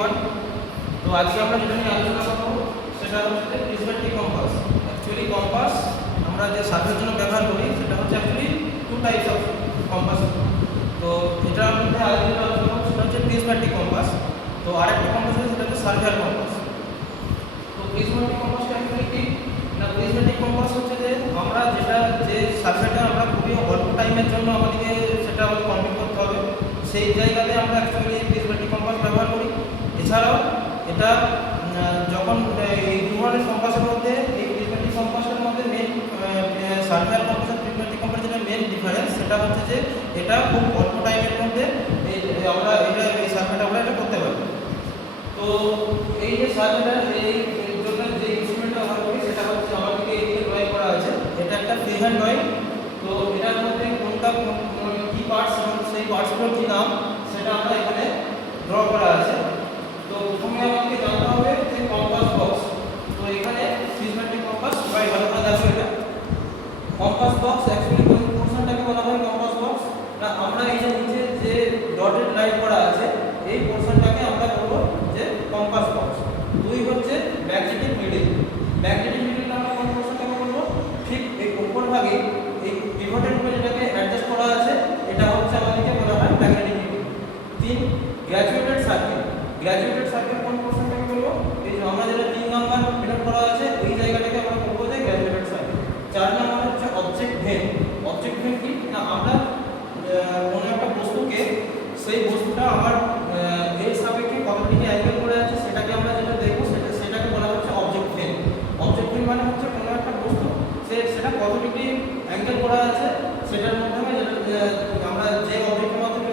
One. তো আজকে আমরা যেটা নিয়ে আলোচনা করবো সেটা হচ্ছে প্রিজমেটিক কম্পাস। অ্যাকচুয়ালি কম্পাস আমরা যে সার্ভের জন্য ব্যবহার করি সেটা হচ্ছে actually two types of compass. তো এটার মধ্যে আজকে যেটা আলোচনা করবো সেটা হচ্ছে প্রিজমেটিক কম্পাস। তো আরেকটা কম্পাস আছে সেটা হচ্ছে সার্ভেয়ার কম্পাস। তো প্রিজমেটিক কম্পাসটা অ্যাকচুয়ালি কি না, প্রিজমেটিক কম্পাস হচ্ছে যে আমরা যে সার্ভেটা আমরা খুবই অল্প টাইমের জন্য আমাদেরকে সেটা কমপ্লিট করতে হবে, সেই জায়গাতে আমরা অ্যাকচুয়ালি প্রিজমেটিক কম্পাস ব্যবহার করি। এছাড়াও এটা যখন এই দু ধরনের কম্পাসের মধ্যে এই প্রিজমেটিক কম্পাসের মধ্যে মেন সার্ভেয়ার কম্পাস আর প্রিজমেটিক কম্পাসের যেটা মেন ডিফারেন্স সেটা হচ্ছে যে এটা খুব অল্প টাইমের মধ্যে আমরা এই সার্ভেটা আমরা এটা করতে পারি। তো এই যে সার্ভেটা এই জন্য যে ইনস্ট্রুমেন্টটা ব্যবহার করি সেটা হচ্ছে আমাদেরকে এই ড্রয়িং করা আছে, এটা একটা ফ্রি হ্যান্ড ড্রয়িং। তো এটার মধ্যে কোনটা কি পার্টস এবং সেই পার্টসগুলোর কি নাম সেটা আমরা এখানে ড্র করা আছে। তো প্রথমে আমাকে জানতে হবে যে কম্পাস বক্স। তো এখানে প্রিজমেটিক কম্পাস সবাই ভালো করে দেখো, এটা কম্পাস বক্স অ্যাকচুয়ালি কোন পোরশনটাকে বলা হয় কম্পাস বক্স না, আমরা এই যে নিচে যে ডটেড লাইন করা আছে এই পোরশনটাকে আমরা বলবো যে কম্পাস বক্স। দুই হচ্ছে ম্যাগনেটিক নিডল। ম্যাগনেটিক নিডল আমরা কোন পোরশনটাকে বলবো, ঠিক এই উপর ভাগে এই পিভটের উপরে যেটাকে অ্যাডজাস্ট করা আছে এটা হচ্ছে আমাদেরকে বলা হয় ম্যাগনেটিক নিডল। তিন গ্র্যাজুয়েটেড সার্কেল। গ্র্যাজুয়েটেড সার্কেল কোন পোরশনটাকে বলবো, এই যে আমরা যেটা 3 নাম্বার ডিনোট করা আছে এই জায়গাটাকে আমরা বলবো যে গ্র্যাজুয়েটেড সার্কেল। 4 নাম্বার হচ্ছে অবজেক্ট ভেন। অবজেক্ট ভেন কি না, আমরা কোনো একটা বস্তুকে সেই বস্তুটা আমার এর সাপেক্ষে কতটুকু অ্যাঙ্গেল করে আছে সেটাকে আমরা যেটা দেখবো সেটাকে বলা হচ্ছে অবজেক্ট ভেন। অবজেক্ট ভেন মানে হচ্ছে কোনো একটা বস্তু সেটা কতটুকু অ্যাঙ্গেল করা আছে সেটার মাধ্যমে আমরা যে অবজেক্টের মাধ্যমে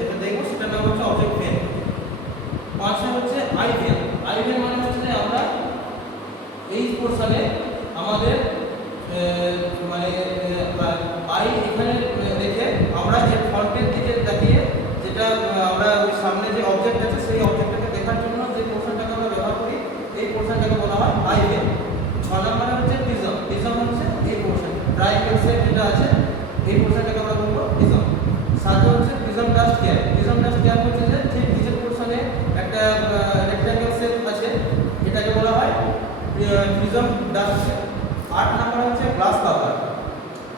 এটা দেখবো সেটার নাম হচ্ছে অবজেক্ট ভেন। 5 হচ্ছে আই ভেন। আই ভেন মানে হচ্ছে যে আমরা এই পোরশনে আমাদের মানে আই এখানে রেখে আমরা এর ফ্রন্টের দিকে তাকিয়ে যেটা আমরা ওই সামনে যে অবজেক্ট আছে সেই অবজেক্টটাকে দেখার জন্য যে পোরশনটাকে আমরা ব্যবহার করি এই পোরশনটাকে বলা হয় আই ভেন। 6 নম্বরে হচ্ছে প্রিজম। প্রিজম হচ্ছে এই পোরশন ট্রায়াঙ্গেল শেপ যেটা আছে এই পোরশনটাকে আমরা বলবো প্রিজম। 7 হচ্ছে prism dust cap. Prism dust cap হচ্ছে যে ঠিক নিচের পোরশনে একটা রেক্ট্যাঙ্গেল শেপ আছে এটাকে বলা হয় প্রিজম ডাস্ট ক্যাপ। 8 নাম্বার হচ্ছে গ্লাস কভার।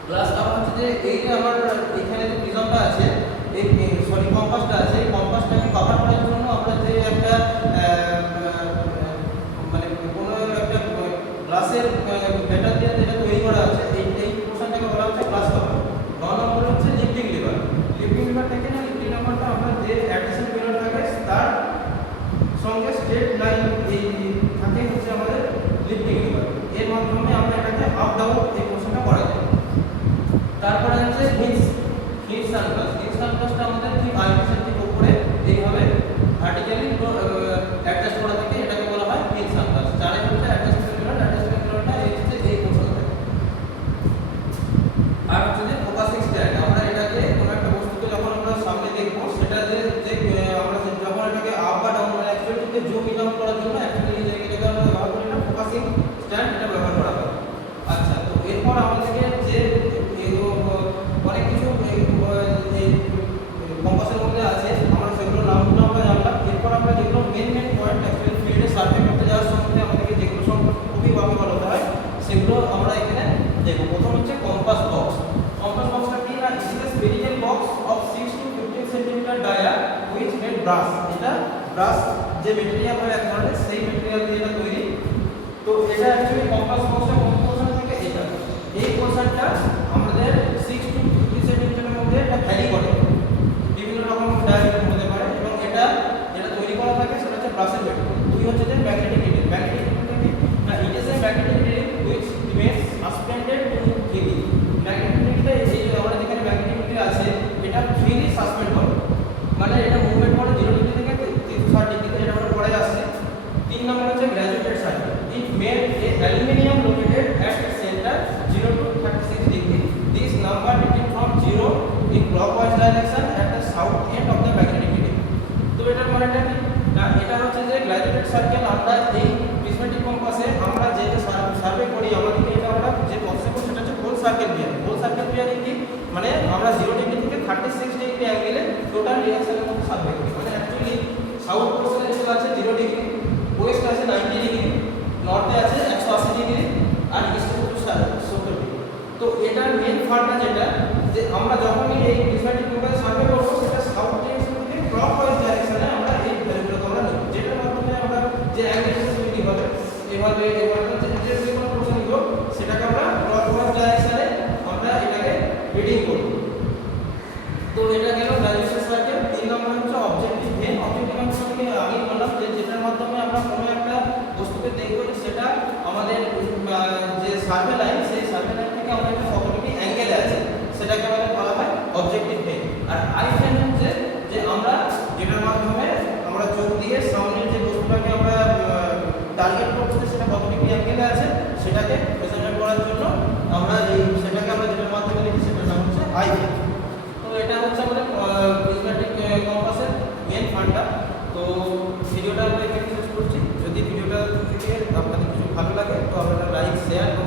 গ্লাস কভার হচ্ছে যে এই যে আমার এখানে যে প্রিজমটা আছে এই কম্পাসটা আছে এই কম্পাসটাকে কভার করার জন্য আমরা যে একটা মানে কোনো একটা গ্লাসের মেটাল দিয়ে যেটা তৈরি করা আছে এই পোরশনটাকে বলা হচ্ছে গ্লাস কভার। 9 নম্বর হচ্ছে লিফটিং লিভার। লিফটিং লিভার থেকে না লিফটিং লিভারটা আমরা যে অ্যাডজেসেন্ট মিরর থাকে তার সঙ্গে স্ট্রেট লাইন এই থাকে হচ্ছে আমাদের লিফটিং লিভার, এর মাধ্যমে আমরা এটাকে আপ ডাউন এই পোরশনটা করা যায়। তারপরে হচ্ছে হিট সানগ্লাস। হিট সানগ্লাসটা আমাদের ঠিক আইপিসের ঠিক উপরে এইভাবে ভার্টিক্যালি অ্যাডজাস্ট করা থাকে এটাকে বলা হয় হিট সানগ্লাস। 4 হচ্ছে অ্যাডজাস্টমেন্ট মিরর। অ্যাডজাস্টমেন্ট মিররটা এই হচ্ছে এই পোরশন থাকে। আর হচ্ছে যে ফোকাসিং স্ট্যান্ড। আমরা এটাকে কোনো একটা বস্তুকে যখন আমরা সামনে দেখব সেটা যে আমরা যখন এটাকে আপ বা ডাউন মানে অ্যাকচুয়ালি যে জুম ইন আউট করার জন্য অ্যাকচুয়ালি এই জায়গাটাকে আমরা ব্যবহার করি না, ফোকাসিং স্ট্যান্ড এটা ব্যবহার করা হয়। আচ্ছা, তো এরপর আমাদেরকে যে অনেক কিছু এই কম্পাসের মধ্যে আছে আমরা সেগুলোর নামগুলো আমরা জানলাম। এরপর আমরা যেগুলো মেন পয়েন্ট অ্যাকচুয়ালি ফিল্ডে সার্ভে করতে যাওয়ার সময় আমাদেরকে যেগুলো সম্পর্কে খুবই ওয়াকিবহাল হতে হয় সেগুলো আমরা এখানে দেখব। প্রথম হচ্ছে কম্পাস বক্স। কম্পাস বক্সটা কি না, it is A spherical box of 6 to 15 centimetre dia with made brush. এটা ব্রাশ যে ম্যাটেরিয়াল হয় এক ধরনের সেই ম্যাটেরিয়াল দিয়ে এটা তৈরি। তো এটা অ্যাকচুয়ালি কম্পাস বক্সের কোন পোরশন থেকে এটা এই পোরশনটা আমাদের 6 to 50 সেন্টিমিটারের মধ্যে এটা ভ্যারি করে, বিভিন্ন রকম ডায়ামিটার হতে পারে এবং এটা যেটা তৈরি করা থাকে সেটা হচ্ছে ব্রাশের ম্যাটেরিয়াল। দুই হচ্ছে যে ম্যাগনেটিক নিডল। ম্যাগনেটিক নিডল কি না, it is a magnetic needle which remains suspended to 3D। Magnetic নিডলটা এই যে আমরা যেখানে ম্যাগনেটিক নিডল আছে এটা ফ্রিলি সাসপেন্ড করে, মানে এটা মুভমেন্ট করে 0 ডিগ্রি থেকে 360 ডিগ্রিতে এটা আমরা পড়ে আসছে। 3 নম্বর হচ্ছে graduated circle. It made a aluminium located at its center 0 to 36 degree. This number reading from 0 in clockwise direction at the south end of the magnetic needle. তো এটার মানেটা কি না, এটা হচ্ছে যে গ্র্যাজুয়েটেড সার্কেল আমরা এই প্রিজমেটিক কম্পাসে আমরা যেটা সার্ভে করি আমাদেরকে এটা আমরা যে বক্সে করি সেটা হচ্ছে whole circle bearing. Whole circle bearing কি মানে আমরা 0 ডিগ্রি থেকে 36 ডিগ্রি অ্যাঙ্গেলে টোটাল ডিরেকশনের মধ্যে সার্ভে করি, মানে অ্যাকচুয়ালি সাউথ পোরশনে যেগুলো আছে ফান্ডটা যেটা যে আমরা যখনই এই প্রিজমেটিক কম্পাস সার্ভে করব সেটা সাউথ ডিরেকশন থেকে ক্লকওয়াইজ ডাইরেকশনে আমরা এই ভ্যালুগুলো আমরা নিব, যেটার মাধ্যমে আমরা যে অ্যাঙ্গেলটা তৈরি হবে এভাবে যে কোনো পোর্শন নিব সেটাকে আমরা ক্লকওয়াইজ ডাইরেকশনে আমরা এটাকে রিডিং করব। তো এটা গেল গ্র্যাজুয়েশন সার্কেল। 3 নম্বর হচ্ছে অবজেক্টিভ ভেন। অবজেক্টিভ ভেন সম্পর্কে আগেই বললাম যে যেটার মাধ্যমে আমরা কোনো একটা বস্তুকে দেখব যে সেটা আমাদের যে সার্ভে লাইন সেই সার্ভে লাইন থেকে আমরা একটা কতটুকু অ্যাঙ্গেলে আছে সেটাকে আমাদের বলা হয় অবজেক্টিভ ভেন। আর আই ভেন হচ্ছে যে আমরা যেটার মাধ্যমে আমরা চোখ দিয়ে সামনের যে বস্তুটাকে আমরা টার্গেট করতে সেটা কতটুকু অ্যাঙ্গেলে আছে সেটাকে মেজারমেন্ট করার জন্য আমরা সেটাকে আমরা যেটার মাধ্যমে দেখি সেটার নাম হচ্ছে আই ভেন। তো এটা হচ্ছে আমাদের প্রিজমেটিক কম্পাসের মেন ফান্ডা। তো ভিডিওটা আমরা এখানে শেষ করছি। যদি ভিডিওটা থেকে আপনাদের কিছু ভালো লাগে তো আপনারা লাইক, শেয়ার এবং